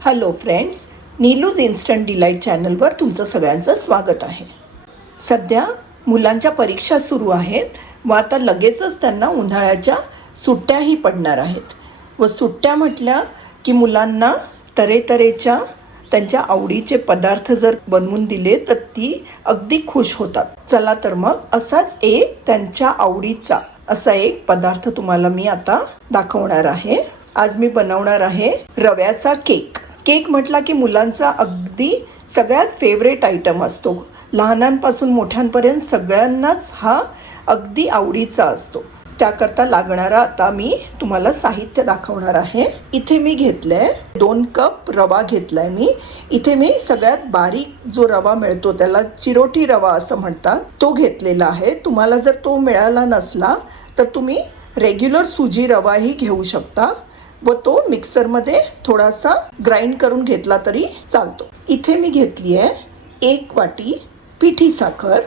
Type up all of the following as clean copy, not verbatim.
Hello friends, नीलूज instant delight चॅनलवर तुमचं सगळ्यांचं स्वागत आहे. सध्या मुलांच्या परीक्षा सुरू आहेत व आता लगेचच त्यांना उन्हाळ्याच्या सुट्ट्याही पडणार आहेत. व सुट्ट्या म्हटल्या की मुलांना तऱ्हेतऱ्हेच्या त्यांच्या आवडीचे पदार्थ जर बनवून दिले तर ती अगदी खुश होतात. चला तर मग असाच एक त्यांच्या आवडीचा असा एक पदार्थ तुम्हाला मी आता दाखवणार आहे. आज मी बनवणार आहे रव्याचा केक. केक म्हटला की मुलांचा अगदी सगळ्यात फेवरेट आयटम असतो. लहानांपासून मोठ्यांपर्यंत सगळ्यांनाच हा अगदी आवडीचा असतो. त्याकरता लागणारा आता मी तुम्हाला साहित्य दाखवणार आहे. इथे मी घेतलंय 2 कप रवा घेतलाय मी. इथे मी सगळ्यात बारीक जो रवा मिळतो त्याला चिरोटी रवा असं म्हणतात तो घेतलेला आहे. तुम्हाला जर तो मिळाला नसला तर तुम्ही रेग्युलर सुजी रवाही घेऊ शकता व तो मिक्सरमध्ये थोडासा ग्राइंड करून घेतला तरी चालतो. इथे मी घेतली आहे 1 वाटी पिठी साखर,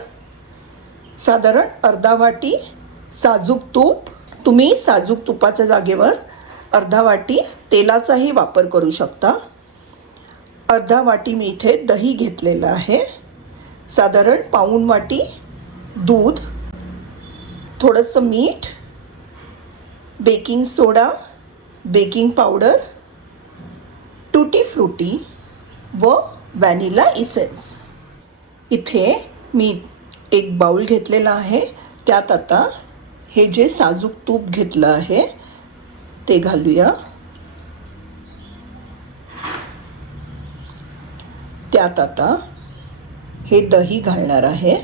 साधारण अर्धा वाटी साजूक तूप. तुम्ही साजूक तुपाच्या जागेवर अर्धा वाटी तेलाचाही वापर करू शकता. अर्धा वाटी मी इथे दही घेतलेलं आहे. साधारण पाऊण वाटी दूध, थोडंसं मीठ, बेकिंग सोडा, बेकिंग पावडर, टूटी फ्रूटी व व्हॅनिला इसेन्स. इथे मी एक बाउल घेतलेला आहे. त्यात आता हे जे साजूक तूप घेतलं आहे ते घालूया. त्यात आता हे दही घालणार आहे.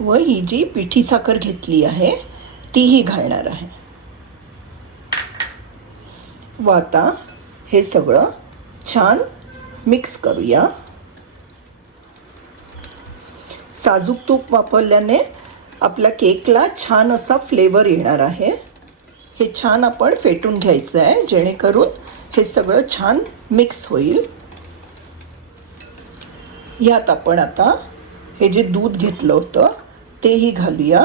व ही जी पिठी साखर घेतली आहे तीही घालणार आहे. व आता हे सगळं छान मिक्स करूया. साजूक तूप वापरल्याने आपल्या केकला छान असा फ्लेवर येणार आहे. हे छान आपण फेटून घ्यायचं आहे जेणेकरून हे सगळं छान मिक्स होईल. यात आपण आता हे जे दूध घेतलं होतं तेही घालूया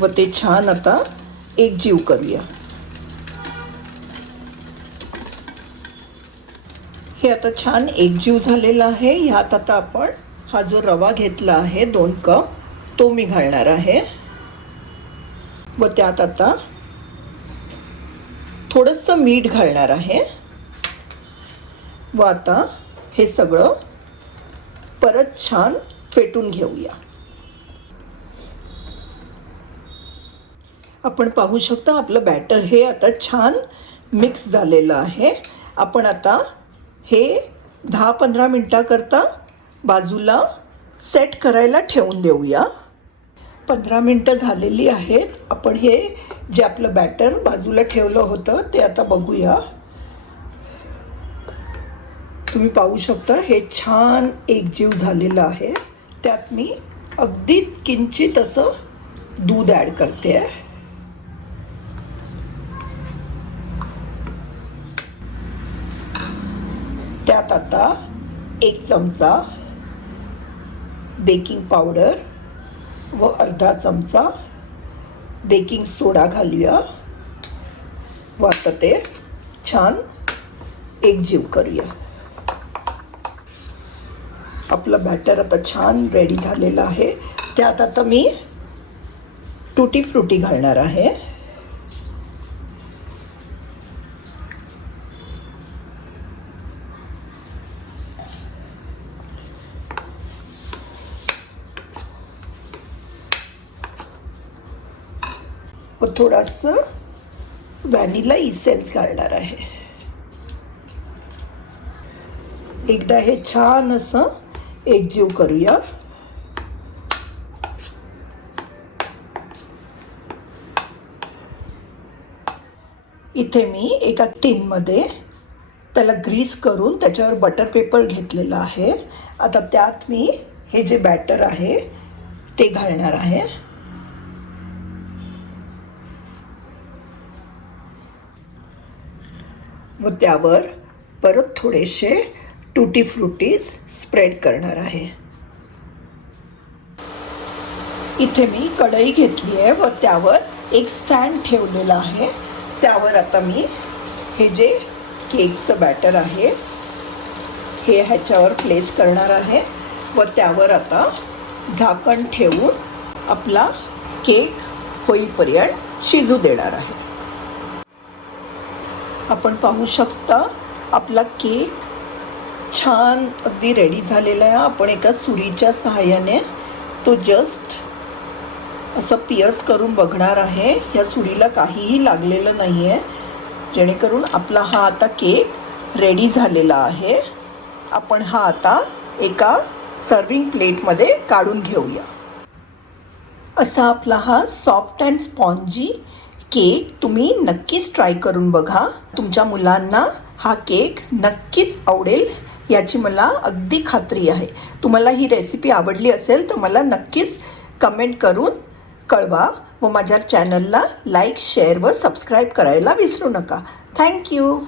व ते छान आता एकजीव करूया. हे आता छान एकजीव झालेलं आहे. ह्यात आता आपण हा जो रवा घेतला आहे 2 कप तो मी घालणार आहे व त्यात आता थोडंसं मीठ घालणार आहे. व आता हे सगळं परत छान फेटून घेऊया. आपण पाहू शकता आपलं बॅटर हे आता छान मिक्स झालेलं आहे. आपण आता हे 10-15 मिनटाकरता बाजूला सेट करायला ठेवून देऊया. 15 मिनटं झालेली आहेत. आपण हे जे आपलं बॅटर बाजूला ठेवलं होतं ते आता बघूया. तुम्ही पाहू शकता हे छान एकजीव झालेलं आहे. त्यात मी अगदी किंचित असं दूध ॲड करते आहे. त्यात आता 1 चमचा बेकिंग पावडर व अर्धा चमचा बेकिंग सोडा घालूया व आता ते छान एकजीव करूया. आपलं बॅटर आता छान रेडी झालेलं आहे. त्यात आता मी टूटी फ्रूटी घालणार आहे. व थोडंसं व्हॅनिला इसेन्स घालणार आहे. एकदा हे छान असं एकजीव करूया. इथे मी एका टिनमध्ये त्याला ग्रीस करून त्याच्यावर बटर पेपर घेतलेला आहे. आता त्यात मी हे जे बॅटर आहे ते घालणार आहे. व त्यावर परत थोडेसे टूटी फ्रुटीज स्प्रेड करणार आहे. इथे मी कढई घेतली आहे व त्यावर एक स्टँड ठेवलेला आहे. त्यावर आता मी हे जे केकचं बॅटर आहे हे ह्याच्यावर प्लेस करणार आहे व त्यावर आता झाकण ठेवून आपला केक होईपर्यंत शिजू देणार आहे. आपण पाहू शकता आपला केक छान अगदी रेडी झालेला आहे. आपण एका सुरीच्या सहाय्याने तो जस्ट असं पिअर्स करून बघणार आहे. ह्या सुरीला काहीही लागलेलं नाही आहे, जेणेकरून आपला हा आता केक रेडी झालेला आहे. आपण हा आता एका सर्विंग प्लेटमध्ये काढून घेऊया. असा आपला हा सॉफ्ट अँड स्पॉन्जी केक तुम्ही नक्कीच ट्राय करून बघा. तुमच्या मुलांना हा केक नक्कीच आवडेल याची मला अगदी खात्री आहे. तुम्हाला ही रेसिपी आवडली असेल तर मला नक्कीच कमेंट करून कळवा व माझ्या चॅनलला लाईक, शेअर व सबस्क्राईब करायला विसरू नका. थँक्यू.